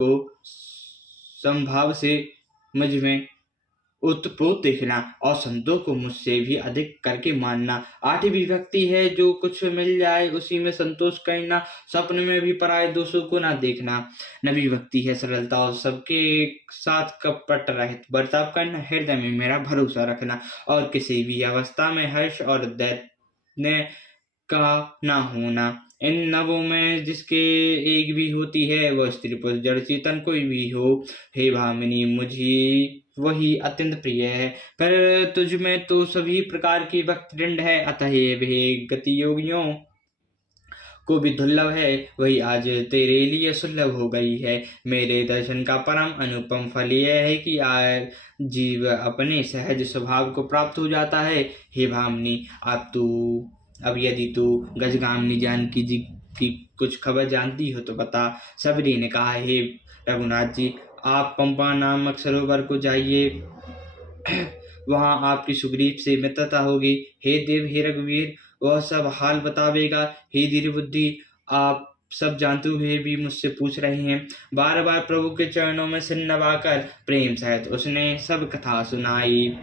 को संभाव से मुझ में ओतप्रोत देखना और संतों को मुझसे भी अधिक करके मानना। 8वीं विभक्ति है, जो कुछ मिल जाए उसी में संतोष करना, स्वप्न में भी पराये दोषों को ना देखना। 9वीं विभक्ति है, सरलता और सबके साथ कपट रहित बर्ताव करना, हृदय में मेरा भरोसा रखना और किसी भी अवस्था में हर्ष और दैन्य का ना होना। इन नवों में जिसके एक भी होती है, वह स्त्री पुरुष जड़ चेतन कोई भी हो, हे भामिनी मुझे वही अत्यंत प्रिय है। पर तुझ में तो सभी प्रकार की भक्ति दंड है, अतएव हे गति योगियों को भी दुर्लभ है, वही आज तेरे लिए सुलभ हो गई है। मेरे दर्शन का परम अनुपम फल यह है कि जीव अपने सहज स्वभाव को प्राप्त हो जाता है। हे भामिनी, अब यदि तू गजगामिनी जानकी जी की कुछ खबर जानती हो तो बता। सबरी ने कहा, हे रघुनाथ जी, आप पंपा नामक सरोवर को जाइए, वहां आपकी सुग्रीव से मित्रता होगी। हे देव, हे रघुवीर, वह सब हाल बतावेगा। हे धीर बुद्धि, आप सब जानते हुए भी मुझसे पूछ रहे हैं। बार बार प्रभु के चरणों में सिर नवाकर प्रेम सहित उसने सब कथा सुनाई।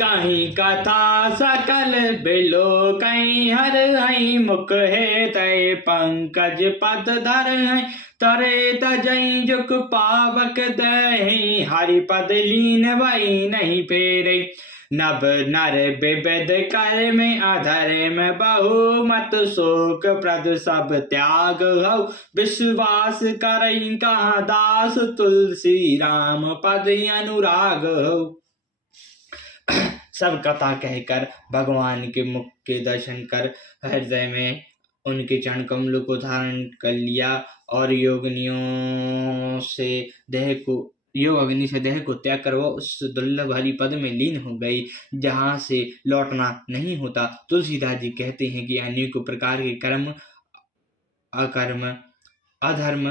कहीं कथा सकल बिलो, कहीं हर हई मुख है तय पंकज पद धर है, तरे तजई जुक पावक दही, हरि पद लीन वही नहीं फेरे। नभ नर विविध कर में अधर में बहु, मत शोक प्रद सब त्याग हो, विश्वास करई कहाँ दास, तुलसी राम पद अनुराग हो। सब कथा कहकर भगवान के मुख के दर्शन कर हृदय में उनके चरण कमलों को धारण कर लिया और योग अग्नि से देह को त्याग कर वह उस दुर्लभ हरि पद में लीन हो गई, जहां से लौटना नहीं होता। तुलसीदास जी कहते हैं कि अनेकों प्रकार के कर्म, अकर्म, अधर्म,